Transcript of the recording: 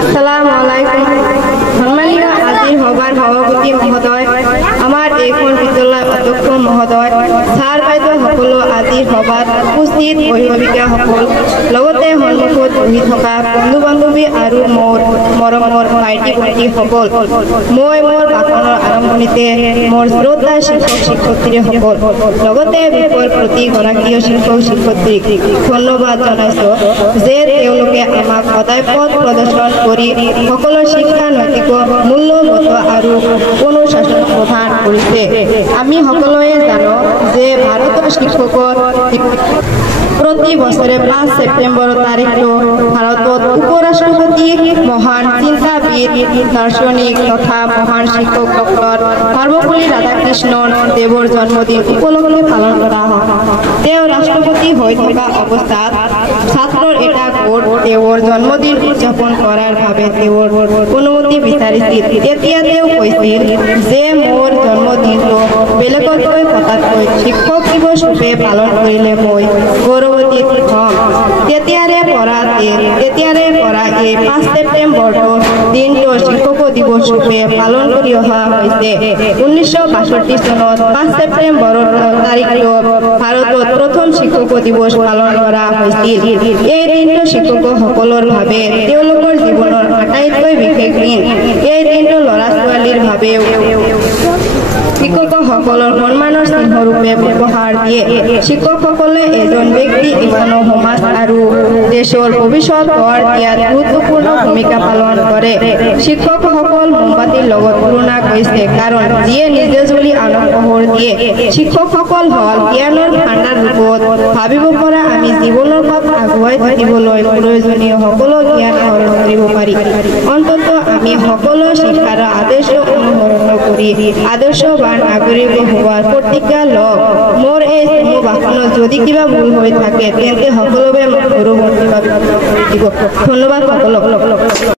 আসসালামু আলাইকুম। সম্মানীয় আজিৰ সভাৰ সভাপতি মহোদয়, আমাৰ এইখন বিদ্যালয় অধ্যক্ষ মহোদয়, ছাৰ বাইদেউ সকলো আজিৰ সভাত উপস্থিত অভিভাৱিকাসকল, লগতে সন্মুখত বহি থকা বন্ধু বান্ধৱী আৰু মোৰ মৰমৰ ভাইটি ভণ্টিসকল, মই মোৰ ভাষণৰ আৰম্ভণিতে মোৰ শ্ৰোতা শিক্ষক শিক্ষয়িত্ৰীসকল, লগতে বিষয়ৰ প্ৰতিগৰাকী শিক্ষক শিক্ষয়িত্ৰীক ধন্যবাদ জনাইছোঁ যে তেওঁলোকে আমাক সদায় পথ প্ৰদৰ্শন কৰি সকলো শিক্ষা নৈতিক মূল্যবোধ আৰু অনুশাসন প্ৰদান কৰিছে। আমি সকলোৱে জানো যে ভাৰতৰ শিক্ষকৰ প্ৰতি বছৰে 5 সেপ্টেম্বৰ তাৰিখটো ভাৰতত উপৰাষ্ট্ৰপতি মহান চিন্তাবিদ দাৰ্শনিক তথা মহান শিক্ষক ডক্টৰ সৰ্বপল্লী ৰাধাকৃষ্ণন দেৱৰ জন্মদিন উপলক্ষে পালন কৰা হয়। তেওঁ ৰাষ্ট্ৰপতি হৈ থকা অৱস্থাত ছাত্ৰৰ এটা গোট তেওঁৰ জন্মদিন উদযাপন কৰাৰ বাবে তেওঁৰ অনুমতি বিচাৰিছিল। তেতিয়া তেওঁ কৈছিল যে মোৰ জন্মদিনটো বেলেগতকৈ পতাতকৈ শিক্ষক দিৱস ৰূপে পালন কৰিলে মই গৌৰৱান্বিত হম। তেতিয়াৰে পৰা এই 5 ছেপ্টেম্বৰটো দিনটো শিক্ষক দিৱস ৰূপে পালন কৰি অহা হৈছে। 1962 চনত 5 ছেপ্টেম্বৰ তাৰিখটো ভাৰতত প্ৰথম শিক্ষক দিৱস পালন কৰা হৈছিল। এই দিনটো শিক্ষকসকলৰ বাবে তেওঁলোকৰ জীৱনৰ আটাইতকৈ বিশেষ দিন। এই দিনটো ল'ৰা ছোৱালীৰ বাবেও শিক্ষকসকলৰ সন্মানৰ চিহ্নৰূপে ব্যৱহাৰ দিয়ে। শিক্ষকসকলে এজন ব্যক্তি এখন সমাজ আৰু দেশৰ ভৱিষ্যত গঢ় দিয়াত গুৰুত্বপূৰ্ণ ভূমিকা পালন কৰে। শিক্ষকসকল মোমবাতিৰ লগত তুলনা কৰিছে, কাৰণ যিয়ে নিজে জ্বলি আনক পোহৰ দিয়ে। শিক্ষকসকল হ'ল জ্ঞানৰ ভাণ্ডাৰ ৰূপত ভাবিব পৰা। আমি জীৱনৰ পথ আগুৱাই থাকিবলৈ প্ৰয়োজনীয় সকলো জ্ঞান আহৰণ কৰিব পাৰি। অন্ততঃ আমি সকলো শিক্ষাৰ আদৰ্শ অনুসৰণ কৰি আদৰ্শবান নাগৰিক হোৱাৰ প্ৰতিজ্ঞা লওক। মোৰ এই ভাষণত যদি কিবা ভুল হৈ থাকে তেন্তে সকলোৱে গৌৰৱান্বিত কৰি দিব। ধন্যবাদ সকলক।